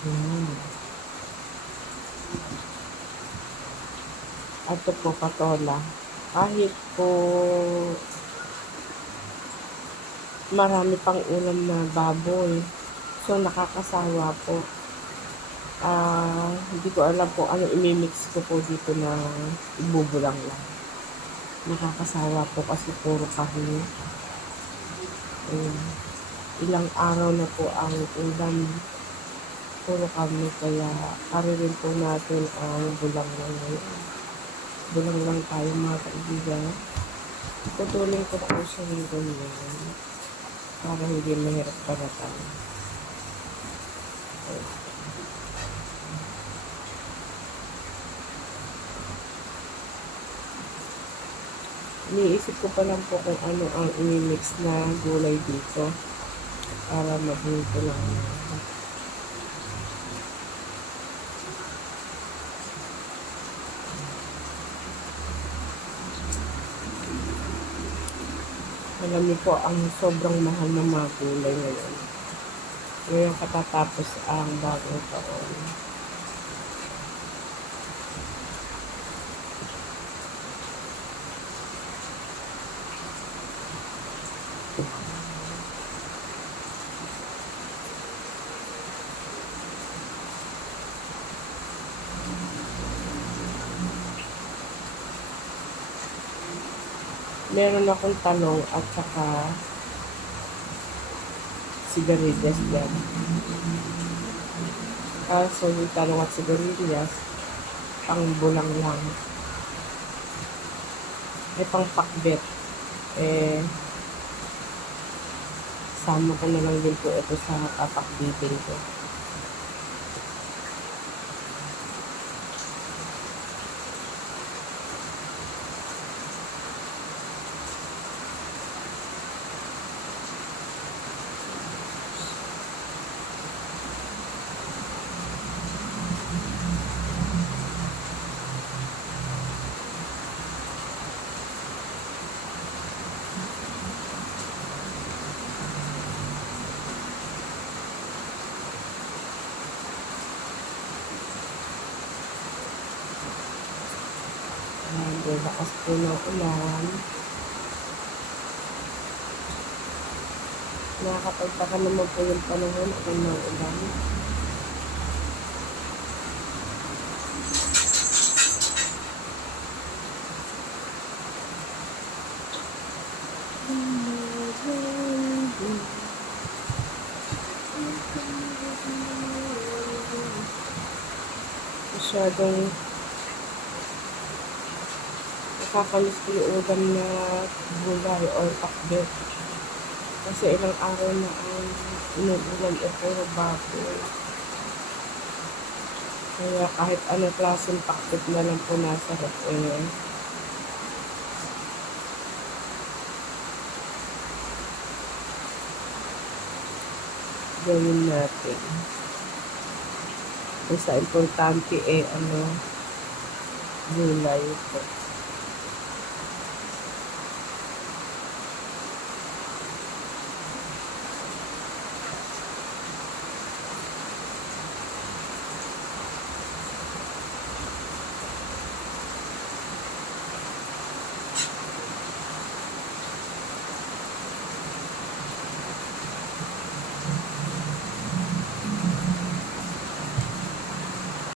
Yan. At ito po, patola. Kahit po marami pang ulam na baboy, so nakakasawa po. Hindi ko alam po ano imimix ko po dito na ibubulang lang. Nakakasawa po kasi puro kahon. Ilang araw na po ang ulam. Puro kami, kaya rin po natin ang bulang lang ngayon. Bulang lang tayo mga kaibigan. Putulin ko po siya ng ganyan para hindi mahirap paratan. Iniisip ko pa lang po kung ano ang imimix na gulay dito para mabuto lang. Alam niyo po, ang sobrang mahal ng mga gulay ngayon. Ngayon katatapos ang bagong taon. Meron akong talong at saka sigarilyas dyan. So yung talong at sigarilyas, pang bulang lang. Pang pakbet. Sama ko na lang din po ito sa papakbitin ko. Ayan, lakas po ng ulan. Nakakapagtaka naman po yung panahon kung ng ulan. Masyadong nakakalis po yung ulam na gulay or pakbet. Kasi ilang araw na ang inuulam puro baboy. Kaya kahit anong klaseng pakbet na lang po nasa rep, gawin natin. Basta importante gulay po.